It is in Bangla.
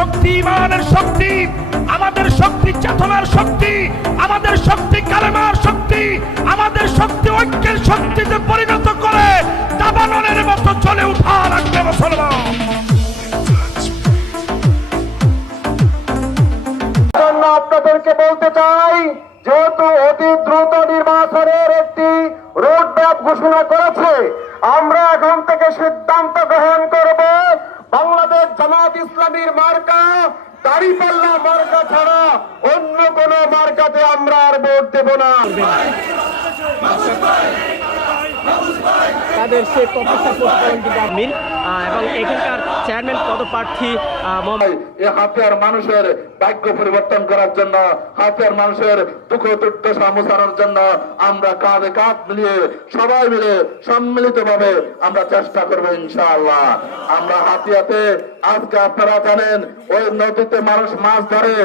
শক্তি ইমানের শক্তি, আমাদের শক্তি চেতনার শক্তি, আমাদের শক্তি কালেমার শক্তি, আমাদের শক্তি ঐক্যের শক্তিতে পরিণত করে দাবানলের মতো চলে উঠা লাগবে মুসলমান। আপনাদেরকে বলতে চাই, যেহেতু অতি দ্রুত নির্বাচনের একটি রোডম্যাপ ঘোষণা করেছে, আমরা এখন থেকে সিদ্ধান্ত গ্রহণ করব বাংলাদেশ জামাত ইসলামীর মার্কা দাঁড়িপাল্লা মার্কা ছাড়া অন্য কোন মার্কাতে আমরা আর ভোট দেব না। তাদের সেই প্রচেষ্টা প্রতিফলন কিন্তু আমির এবং এখানকার চেয়ারম্যান পদপ্রার্থী এই হাতিয়ার মানুষের ভাগ্য পরিবর্তন করার জন্য, হাতিয়ার মানুষের দুঃখ দুর্দশা মোছানোর জন্য আমরা কাঁধে কাঁধ মিলিয়ে সবাই মিলে সম্মিলিত ভাবে আমরা চেষ্টা করবো ইনশাআল্লাহ। আমরা হাতিয়াতে আজকে আপনারা জানেন ওই নদীতে মানুষ মাছ ধরে।